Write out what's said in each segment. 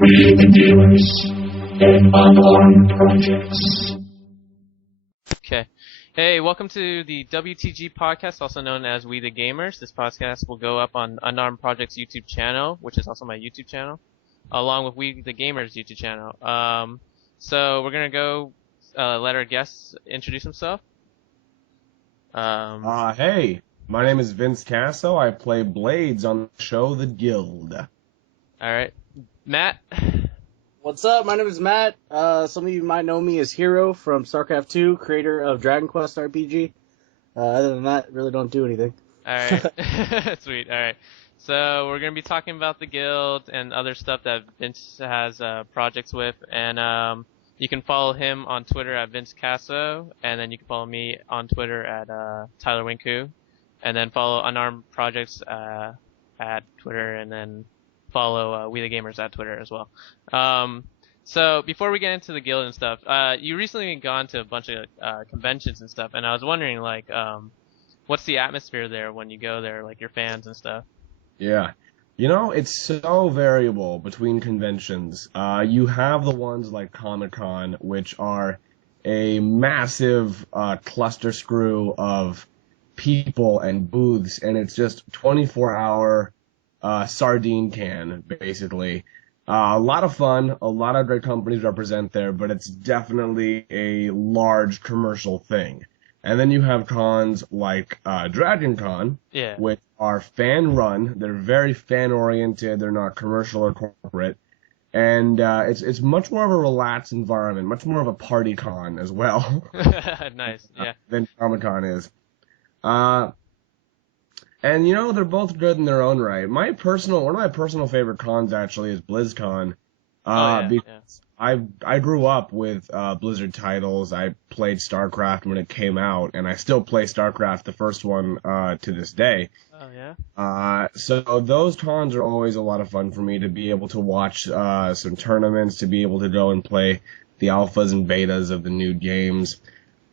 WeTheGamerz Unarmed Projects. Okay. Hey, welcome to the WTG podcast, also known as We the Gamers. This podcast will go up on Unarmed Projects YouTube channel, which is also my YouTube channel, along with We the Gamers YouTube channel. So we're gonna go let our guests introduce themselves. Hey, my name is Vince Caso. I play Blades on the show The Guild. All right, Matt. What's up? My name is Matt. Some of you might know me as Hero from StarCraft 2, creator of Dragon Quest RPG. Other than that, really don't do anything. All right, sweet. All right, so we're gonna be talking about the guild and other stuff that Vince has projects with, and you can follow him on Twitter at Vince Caso, and then you can follow me on Twitter at Tyler Winku, and then follow Unarmed Projects at Twitter, and then follow We the Gamers at Twitter as well. So before we get into the guild and stuff, you recently gone to a bunch of conventions and stuff, and I was wondering, like, what's the atmosphere there when you go there, like your fans and stuff? Yeah. You know, it's so variable between conventions. You have the ones like Comic-Con, which are a massive cluster screw of people and booths, and it's just 24-hour sardine can, basically. A lot of fun, a lot of great companies represent there, but it's definitely a large commercial thing. And then you have cons like Dragon Con, Yeah. which are fan-run. They're very fan-oriented. They're not commercial or corporate. And it's much more of a relaxed environment, much more of a party con as well. Nice, yeah. Than Comic-Con is. And, you know, they're both good in their own right. One of my personal favorite cons, actually, is BlizzCon. Because I grew up with Blizzard titles. I played StarCraft when it came out, and I still play StarCraft, the first one, to this day. Oh, yeah? So those cons are always a lot of fun for me, to be able to watch some tournaments, to be able to go and play the alphas and betas of the new games.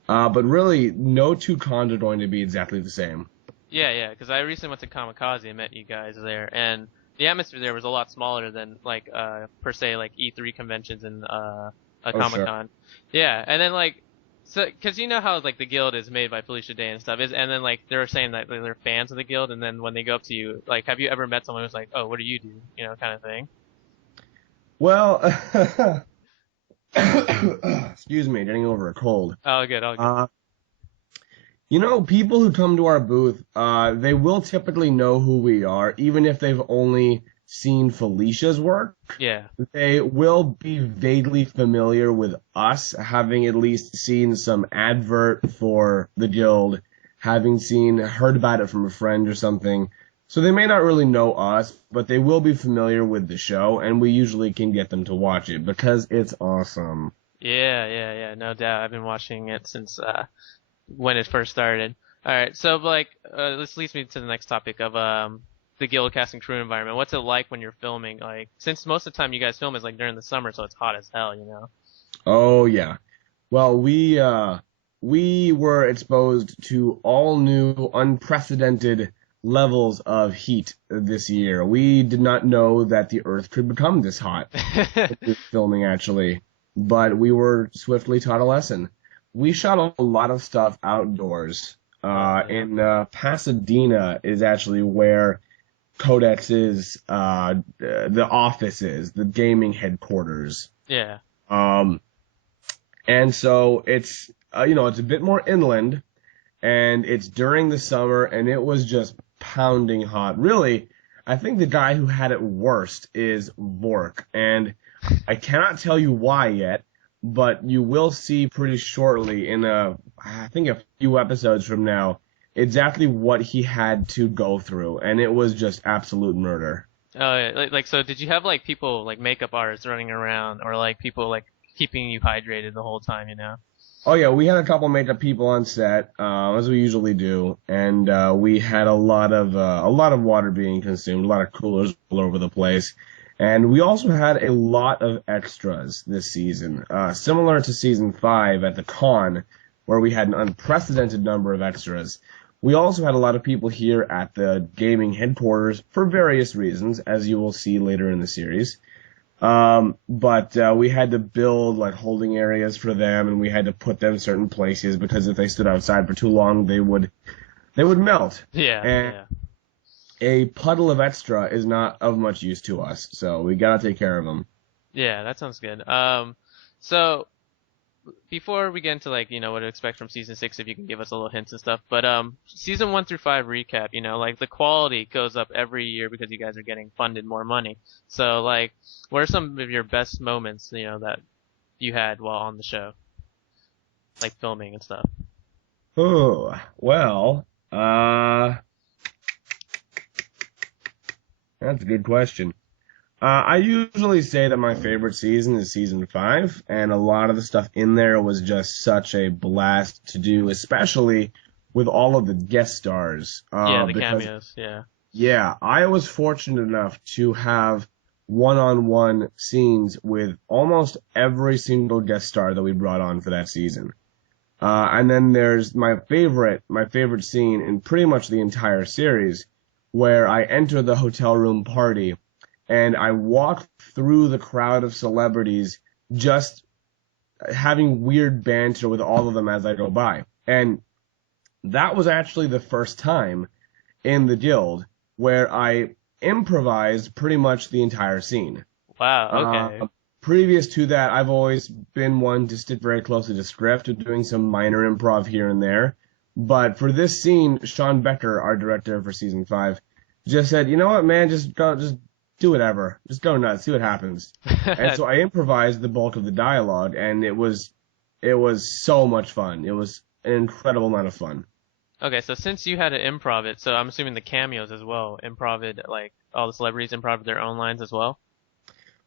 But really, no two cons are going to be exactly the same. Yeah, because I recently went to Kamikaze and met you guys there, and the atmosphere there was a lot smaller than, like, per se, like, E3 conventions and a Comic-Con. Sure. Yeah, and then, like, so, cause you know how, like, the guild is made by Felicia Day and stuff, and then, like, they were saying that they're fans of the guild, and then when they go up to you, like, have you ever met someone who's like, oh, what do you do? You know, kind of thing? Well, excuse me, getting over a cold. Oh, good. You know, people who come to our booth, they will typically know who we are, even if they've only seen Felicia's work. Yeah. They will be vaguely familiar with us, having at least seen some advert for the guild, having heard about it from a friend or something. So they may not really know us, but they will be familiar with the show, and we usually can get them to watch it because it's awesome. Yeah, no doubt. I've been watching it since when it first started. Alright, so, like, this leads me to the next topic of the guild cast and crew environment. What's it like when you're filming? Like, since most of the time you guys film is, like, during the summer, so it's hot as hell, you know? Oh, yeah. Well, we were exposed to all new, unprecedented levels of heat this year. We did not know that the Earth could become this hot with filming, actually, but we were swiftly taught a lesson. We shot a lot of stuff outdoors. In Pasadena is actually where Codex's the office is, the gaming headquarters. Yeah. And so it's it's a bit more inland, and it's during the summer, and it was just pounding hot. Really, I think the guy who had it worst is Vork, and I cannot tell you why yet. But you will see pretty shortly in I think a few episodes from now, exactly what he had to go through, and it was just absolute murder. Oh, yeah. So did you have, like, people, like, makeup artists running around, or, like, people, like, keeping you hydrated the whole time, you know? Oh yeah, we had a couple makeup people on set, as we usually do, and we had a lot of water being consumed, a lot of coolers all over the place, and we also had a lot of extras this season, similar to season 5 at the con, where we had an unprecedented number of extras. We also had a lot of people here at the gaming headquarters for various reasons, as you will see later in the series. But we had to build like holding areas for them, and we had to put them in certain places because if they stood outside for too long, they would melt. Yeah. And yeah. a puddle of extra is not of much use to us, so we gotta take care of them. Yeah, that sounds good. So before we get into like, you know, what to expect from season 6, if you can give us a little hints and stuff, but season 1 through 5 recap, you know, like the quality goes up every year because you guys are getting funded more money. So like, what are some of your best moments, you know, that you had while on the show, like filming and stuff? Oh, well, that's a good question. I usually say that my favorite season is season 5, and a lot of the stuff in there was just such a blast to do, especially with all of the guest stars. Yeah, the cameos, yeah. Yeah, I was fortunate enough to have one-on-one scenes with almost every single guest star that we brought on for that season. And then there's my favorite scene in pretty much the entire series, where I enter the hotel room party and I walk through the crowd of celebrities just having weird banter with all of them as I go by. And that was actually the first time in the guild where I improvised pretty much the entire scene. Wow, okay. Previous to that, I've always been one to stick very closely to script, doing some minor improv here and there. But for this scene, Sean Becker, our director for season 5, just said, "You know what, man, just do whatever. Just go nuts, see what happens." And so I improvised the bulk of the dialogue, and it was so much fun. It was an incredible amount of fun. Okay, so since you had to improv it, so I'm assuming the cameos as well, improv it, like all the celebrities improv their own lines as well?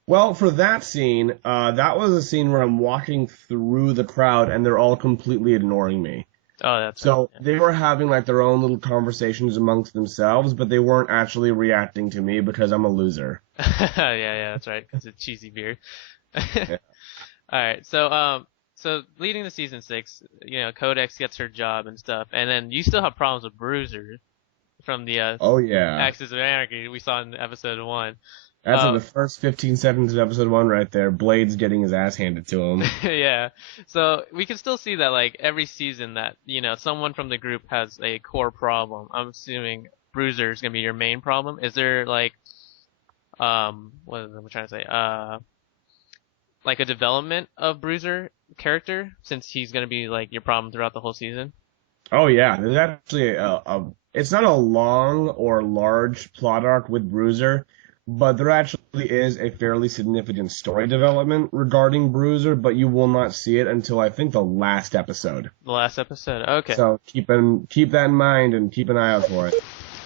Well, for that scene, that was a scene where I'm walking through the crowd and they're all completely ignoring me. Oh, that's so they were having like their own little conversations amongst themselves, but they weren't actually reacting to me because I'm a loser. yeah, that's right. It's a cheesy beard. Yeah. All right, so leading to season 6, you know, Codex gets her job and stuff, and then you still have problems with Bruiser from the oh yeah, Axis of Anarchy we saw in episode 1. That's in the first 15 seconds of episode 1 right there. Blade's getting his ass handed to him. Yeah. So we can still see that like every season that, you know, someone from the group has a core problem. I'm assuming Bruiser is going to be your main problem. Is there like, what am I trying to say? Like a development of Bruiser character since he's going to be like your problem throughout the whole season? Oh yeah, there's actually it's not a long or large plot arc with Bruiser, but there actually is a fairly significant story development regarding Bruiser, but you will not see it until I think the last episode. The last episode, okay. So keep that in mind and keep an eye out for it.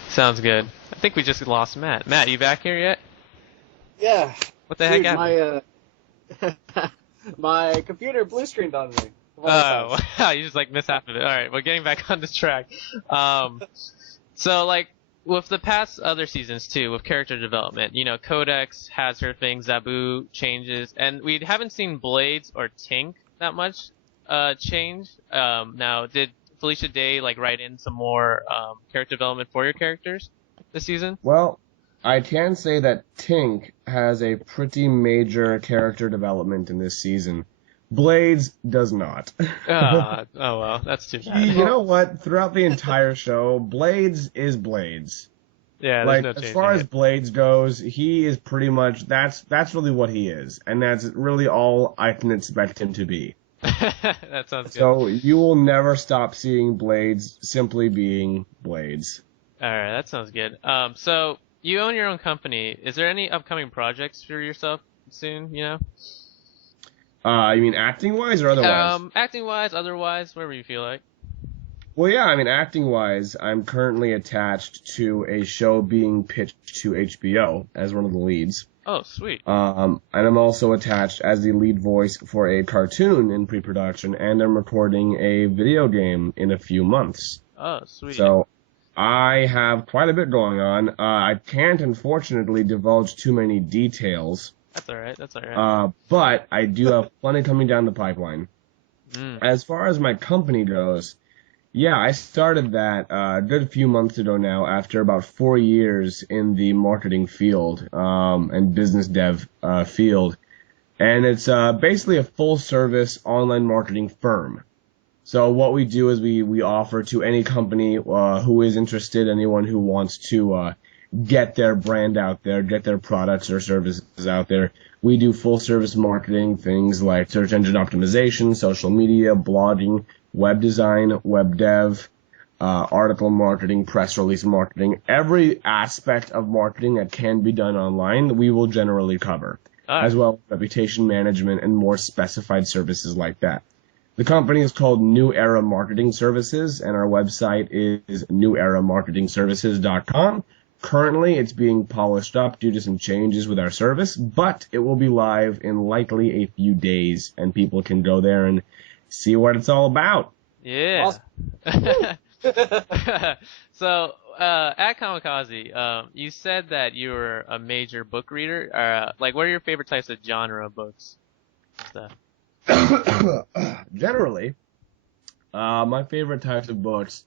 Sounds good. I think we just lost Matt. Matt, you back here yet? Yeah. What the heck happened? My computer blue screened on me. Oh, wow, you just like missed half of it. Alright, we're getting back on this track. So like, with the past other seasons too, with character development, you know, Codex has her thing, Zabu changes, and we haven't seen Blades or Tink that much change. Now, did Felicia Day like write in some more character development for your characters this season? Well, I can say that Tink has a pretty major character development in this season. Blades does not. Oh well, that's too bad. You know what? Throughout the entire show, Blades is Blades. Yeah, like no as far as Blades goes, he is pretty much that's really what he is, and that's really all I can expect him to be. That sounds good. So you will never stop seeing Blades simply being Blades. All right, that sounds good. So you own your own company. Is there any upcoming projects for yourself soon? You know? You mean acting wise or otherwise? Acting wise, otherwise, wherever you feel like. Well, yeah, I mean, acting-wise, I'm currently attached to a show being pitched to HBO as one of the leads. Oh, sweet. And I'm also attached as the lead voice for a cartoon in pre-production, and I'm recording a video game in a few months. Oh, sweet. So I have quite a bit going on. I can't, unfortunately, divulge too many details. That's all right. That's all right. But I do have plenty coming down the pipeline. Mm. As far as my company goes, yeah, I started that a good few months ago now after about 4 years in the marketing field and business dev field. And it's basically a full-service online marketing firm. So what we do is we offer to any company who is interested, anyone who wants to get their brand out there, get their products or services out there. We do full-service marketing, things like search engine optimization, social media, blogging, web design, web dev, article marketing, press release marketing. Every aspect of marketing that can be done online, we will generally cover, as well as reputation management and more specified services like that. The company is called New Era Marketing Services, and our website is neweramarketingservices.com. Currently, it's being polished up due to some changes with our service, but it will be live in likely a few days, and people can go there and see what it's all about. Yeah. Awesome. So, at Kamikaze, you said that you were a major book reader. Like, what are your favorite types of genre of books? Stuff. Generally, my favorite types of books,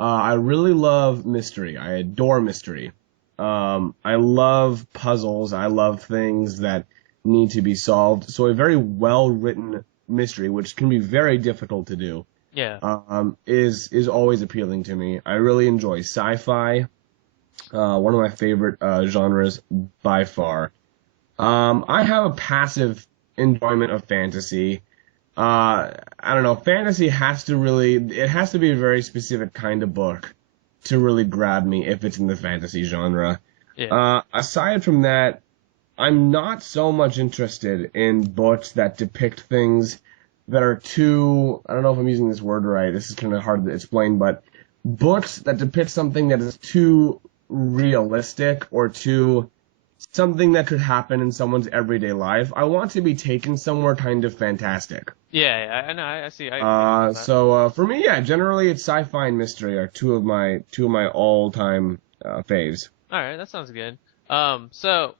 I really love mystery. I adore mystery. I love puzzles. I love things that need to be solved. So a very well-written mystery, which can be very difficult to do, is always appealing to me. I really enjoy sci-fi, one of my favorite genres by far. I have a passive enjoyment of fantasy. I don't know, fantasy has to be a very specific kind of book to really grab me if it's in the fantasy genre. Yeah. Aside from that, I'm not so much interested in books that depict things that are too, I don't know if I'm using this word right, this is kind of hard to explain, but books that depict something that is too realistic or too something that could happen in someone's everyday life. I want to be taken somewhere kind of fantastic. Yeah, I know, I see. So for me, yeah, generally it's sci-fi and mystery are two of my all-time faves. All right, that sounds good. So,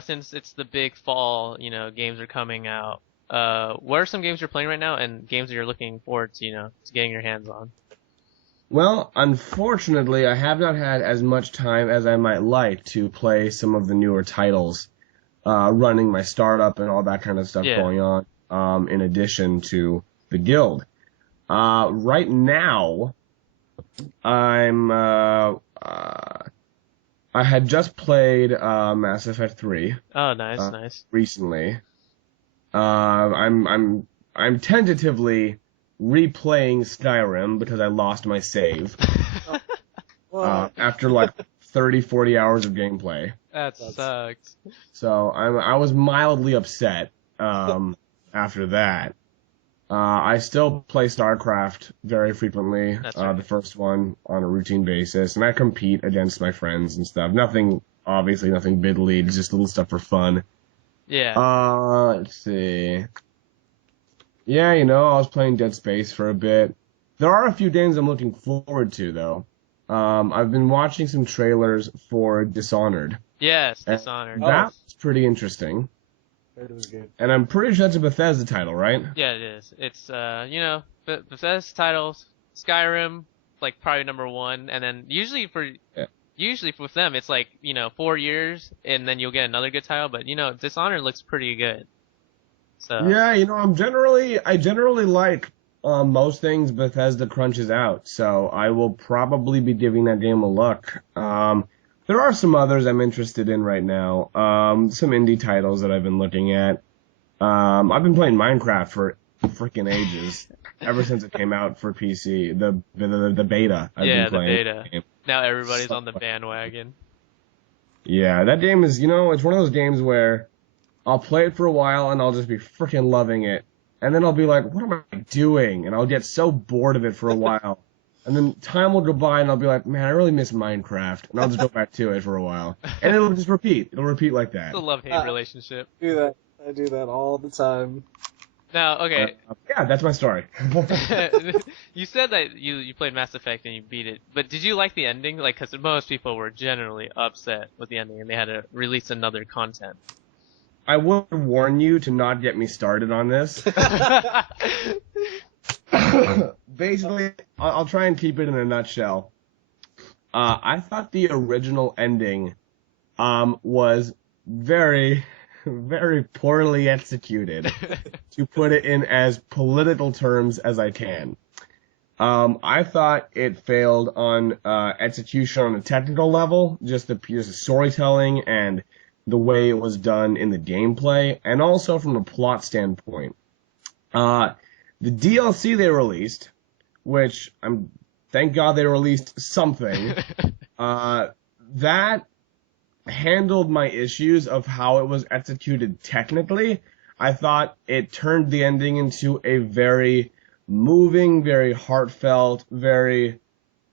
since it's the big fall, games are coming out. What are some games you're playing right now, and games that you're looking forward to, to getting your hands on? Well, unfortunately, I have not had as much time as I might like to play some of the newer titles, running my startup and all that kind of stuff going on, in addition to the guild. Right now, I had just played Mass Effect 3. Oh, nice. Recently. I'm tentatively replaying Skyrim because I lost my save after like 30, 40 hours of gameplay. That sucks. So I was mildly upset after that. I still play StarCraft very frequently, the first one on a routine basis, and I compete against my friends and stuff. Obviously nothing big leagues, just little stuff for fun. Yeah. Let's see. Yeah, I was playing Dead Space for a bit. There are a few games I'm looking forward to, though. I've been watching some trailers for Dishonored. Yes, Dishonored. That's pretty interesting. It was good. And I'm pretty sure it's a Bethesda title, right? Yeah, it is. It's, Bethesda titles, Skyrim, like, probably number one, and then usually with them, it's like, 4 years, and then you'll get another good title, but, Dishonored looks pretty good. So. Yeah, I generally like most things Bethesda crunches out, so I will probably be giving that game a look. There are some others I'm interested in right now, some indie titles that I've been looking at. I've been playing Minecraft for freaking ages, ever since it came out for PC, the beta. The beta. Now everybody's on the bandwagon. Yeah, that game is, it's one of those games where I'll play it for a while and I'll just be freaking loving it. and then I'll be like, what am I doing? And I'll get so bored of it for a while. And then time will go by, and I'll be like, man, I really miss Minecraft. And I'll just go back to it for a while. And it'll just repeat. It'll repeat like that. It's a love-hate relationship. I do that all the time. Now, okay. Yeah, that's my story. You said that you played Mass Effect and you beat it, but did you like the ending? Like, because most people were generally upset with the ending, and they had to release another content. I would warn you to not get me started on this. Basically, I'll try and keep it in a nutshell. I thought the original ending was very, very poorly executed, to put it in as political terms as I can. I thought it failed on execution on a technical level, just the storytelling and the way it was done in the gameplay, and also from a plot standpoint. The DLC they released, which thank God they released something, that handled my issues of how it was executed technically. I thought it turned the ending into a very moving, very heartfelt, very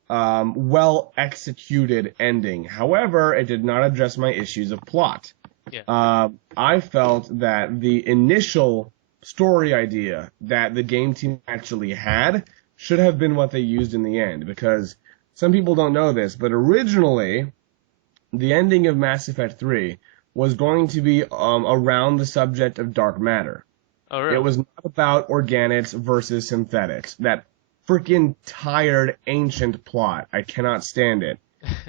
well-executed ending. However, it did not address my issues of plot. Yeah. I felt that the initial story idea that the game team actually had should have been what they used in the end, because some people don't know this, but originally the ending of Mass Effect 3 was going to be around the subject of dark matter. Oh, really? It was not about organics versus synthetics. That freaking tired ancient plot. I cannot stand it.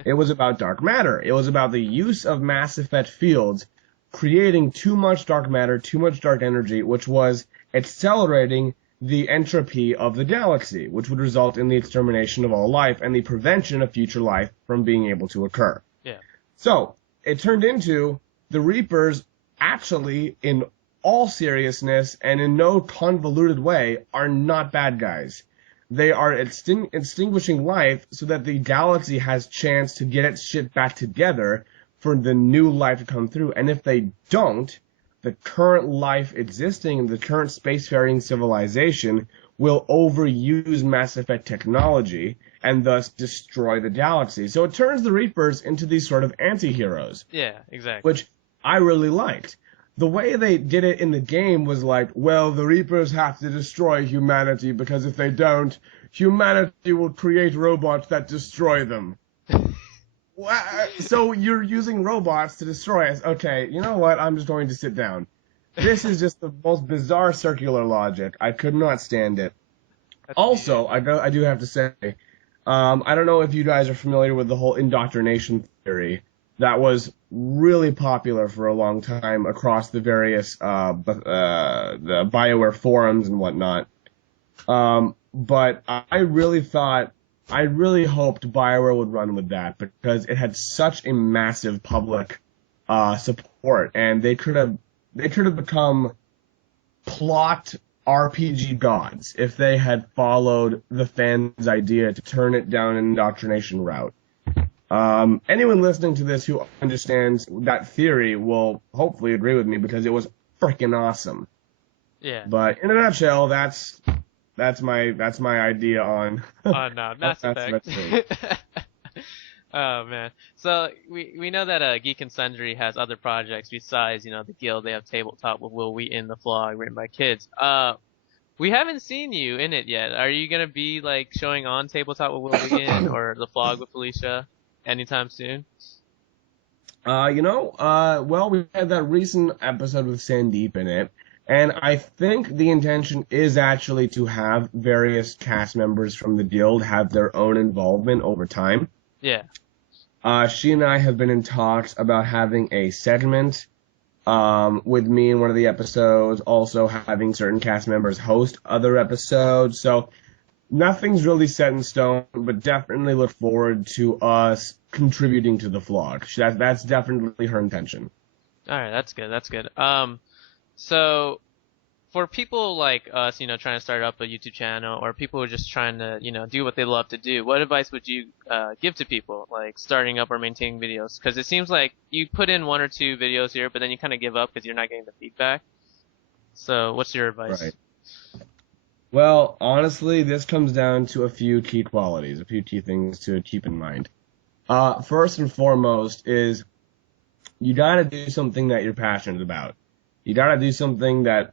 It was about dark matter. It was about the use of Mass Effect fields creating too much dark matter, too much dark energy, which was accelerating the entropy of the galaxy, which would result in the extermination of all life and the prevention of future life from being able to occur. Yeah. So, it turned into the Reapers actually, in all seriousness and in no convoluted way, are not bad guys. They are extinguishing life so that the galaxy has chance to get its shit back together for the new life to come through. And if they don't, the current life existing in the current spacefaring civilization will overuse Mass Effect technology and thus destroy the galaxy. So it turns the Reapers into these sort of anti-heroes. Yeah, exactly. Which I really liked. The way they did it in the game was like, well, the Reapers have to destroy humanity because if they don't, humanity will create robots that destroy them. So you're using robots to destroy us. Okay, you know what? I'm just going to sit down. This is just the most bizarre circular logic. I could not stand it. Also, I do have to say, I don't know if you guys are familiar with the whole indoctrination theory that was really popular for a long time across the various the BioWare forums and whatnot. But I really hoped BioWare would run with that because it had such a massive public support, and they could have become plot RPG gods if they had followed the fans' idea to turn it down an indoctrination route. Anyone listening to this who understands that theory will hopefully agree with me because it was freaking awesome. Yeah. But in a nutshell, that's my idea on. Oh no, Mass Effect. Oh man. So we know that Geek and Sundry has other projects besides the Guild. They have Tabletop with Will Wheaton, The Flog, written by kids. We haven't seen you in it yet. Are you gonna be like showing on Tabletop with Will Wheaton or The Flog with Felicia anytime soon? Well, we had that recent episode with Sandeep in it, and I think the intention is actually to have various cast members from the Guild have their own involvement over time. Yeah. She and I have been in talks about having a segment with me in one of the episodes, also having certain cast members host other episodes. So nothing's really set in stone, but definitely look forward to us contributing to the vlog. That's definitely her intention. All right, that's good. That's good. So for people like us, trying to start up a YouTube channel, or people who are just trying to, do what they love to do, what advice would you give to people like starting up or maintaining videos? Because it seems like you put in 1 or 2 videos here, but then you kind of give up because you're not getting the feedback. So what's your advice? Right. Well, honestly, this comes down to a few key qualities, a few key things to keep in mind. First and foremost is you gotta do something that you're passionate about. You gotta do something that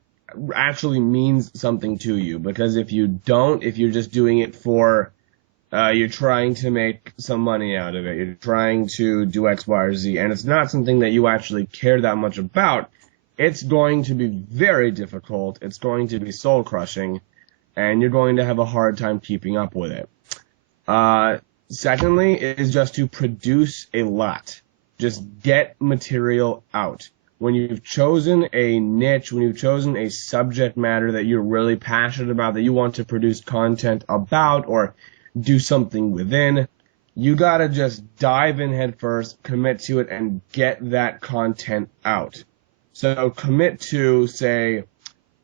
actually means something to you, because if you don't, if you're just doing it for, you're trying to make some money out of it, you're trying to do X, Y, or Z, and it's not something that you actually care that much about, it's going to be very difficult, it's going to be soul-crushing, and you're going to have a hard time keeping up with it. Secondly, is just to produce a lot. Just get material out. When you've chosen a niche, when you've chosen a subject matter that you're really passionate about, that you want to produce content about or do something within, you gotta just dive in head first, commit to it, and get that content out. So commit to, say,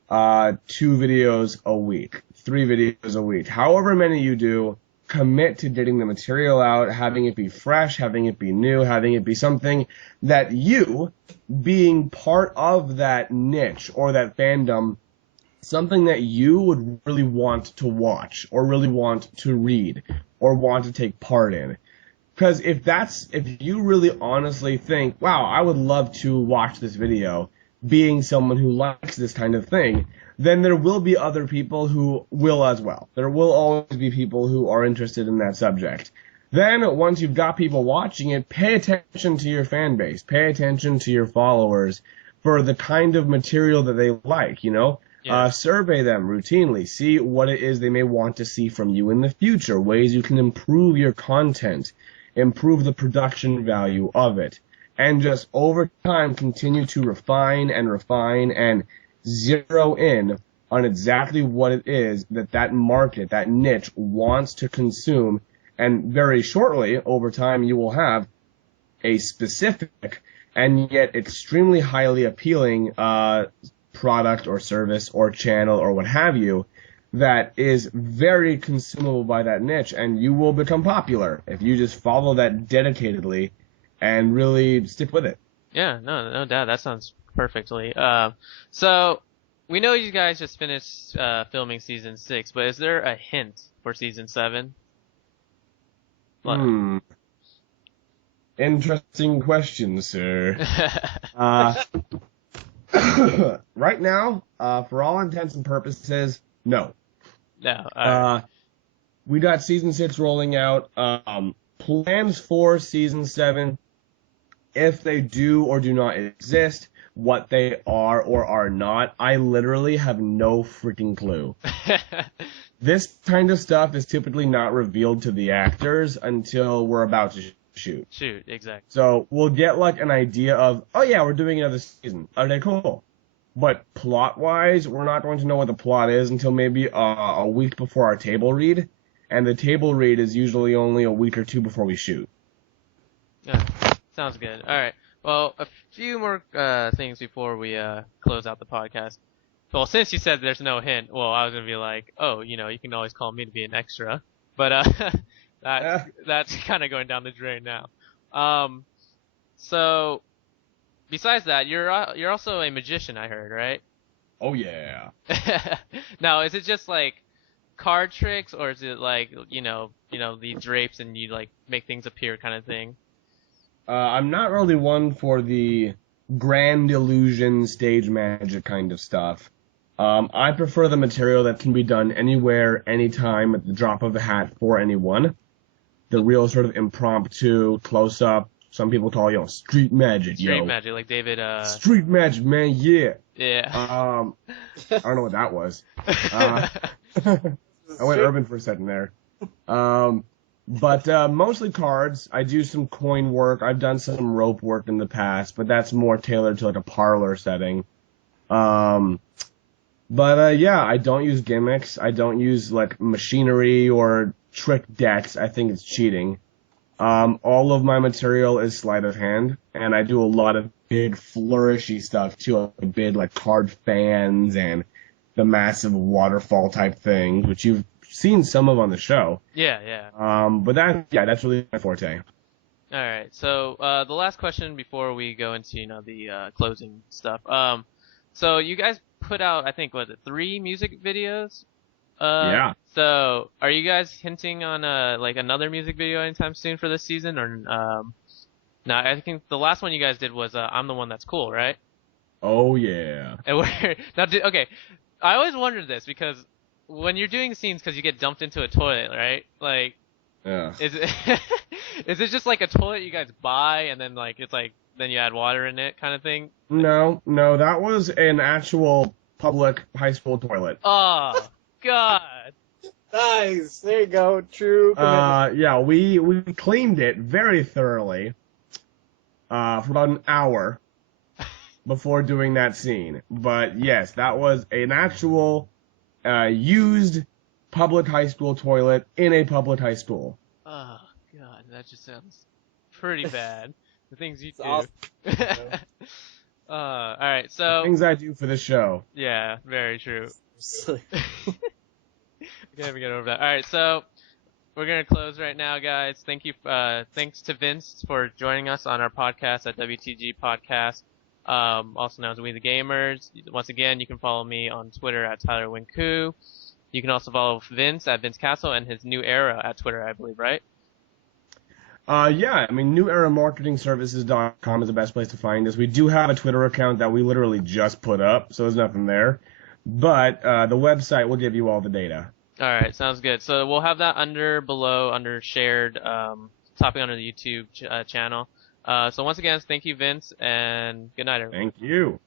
2 videos a week, 3 videos a week, however many you do. Commit to getting the material out, having it be fresh, having it be new, having it be something that you, being part of that niche or that fandom, something that you would really want to watch or really want to read or want to take part in. Because if you really honestly think, wow, I would love to watch this video, being someone who likes this kind of thing, then there will be other people who will as well. There will always be people who are interested in that subject. Then, once you've got people watching it, pay attention to your fan base. Pay attention to your followers for the kind of material that they like, you know? Yeah. Survey them routinely. See what it is they may want to see from you in the future. Ways you can improve your content. Improve the production value of it. And just over time continue to refine and zero in on exactly what it is that market, that niche wants to consume, and very shortly, over time, you will have a specific and yet extremely highly appealing product or service or channel or what have you that is very consumable by that niche, and you will become popular if you just follow that dedicatedly and really stick with it. Yeah, no doubt. That sounds perfectly. So we know you guys just finished filming season 6, but is there a hint for season 7? Interesting question, sir. Right now, for all intents and purposes, no. No. We got season 6 rolling out. Plans for season 7, if they do or do not exist, what they are or are not, I literally have no freaking clue. This kind of stuff is typically not revealed to the actors until we're about to shoot. Shoot, exactly. So we'll get like an idea of, oh yeah, we're doing another season. Okay, cool. But plot-wise, we're not going to know what the plot is until maybe a week before our table read. And the table read is usually only a week or 2 before we shoot. Yeah, sounds good. All right. Well, a few more things before we close out the podcast. Well, since you said there's no hint, well, I was going to be like, oh, you can always call me to be an extra. But that's kind of going down the drain now. So, besides that, you're also a magician, I heard, right? Oh, yeah. Now, is it just like card tricks, or is it like, the drapes and you like make things appear kind of thing? I'm not really one for the grand illusion, stage magic kind of stuff. I prefer the material that can be done anywhere, anytime, at the drop of a hat for anyone. The real sort of impromptu, close-up, some people call, street magic, Street magic, like David, Street magic, man, yeah. Yeah. I don't know what that was. I went urban for a second there. But mostly cards. I do some coin work. I've done some rope work in the past, but that's more tailored to like a parlor setting. Yeah, I don't use gimmicks. I don't use like machinery or trick decks. I think it's cheating. All of my material is sleight of hand, and I do a lot of big flourishy stuff too, like big like card fans and the massive waterfall type things, which you've seen some of on the show. Yeah. But that's really my forte. All right. So the last question before we go into the closing stuff. So you guys put out, I think, was it 3 music videos? Yeah. So, are you guys hinting on like another music video anytime soon for this season, or no? I think the last one you guys did was "I'm the One That's Cool," right? Oh yeah. And where now? Okay, I always wondered this because when you're doing scenes, because you get dumped into a toilet, right? Like, Yeah. is it is it just like a toilet you guys buy and then like it's like then you add water in it kind of thing? No, that was an actual public high school toilet. Oh God. Nice. There you go. True commitment. Yeah, we cleaned it very thoroughly for about an hour before doing that scene. But yes, that was an actual used public high school toilet in a public high school. Oh God, that just sounds pretty bad. The things you do. Awesome. All right, so Things I do for the show. yeah, very true. Can't even get over that. All right, so we're gonna close right now, guys. Thank you. Thanks to Vince for joining us on our podcast at WTG Podcast, also known as We the Gamers. Once again, you can follow me on Twitter at Tyler Winku. You can also follow Vince at Vince Caso and his New Era at Twitter, I believe, right? Yeah, I mean, neweramarketingservices.com is the best place to find us. We do have a Twitter account that we literally just put up, so there's nothing there. But the website will give you all the data. All right, sounds good. So we'll have that below under shared topic under the YouTube channel. So once again, thank you, Vince, and good night, everyone. Thank you.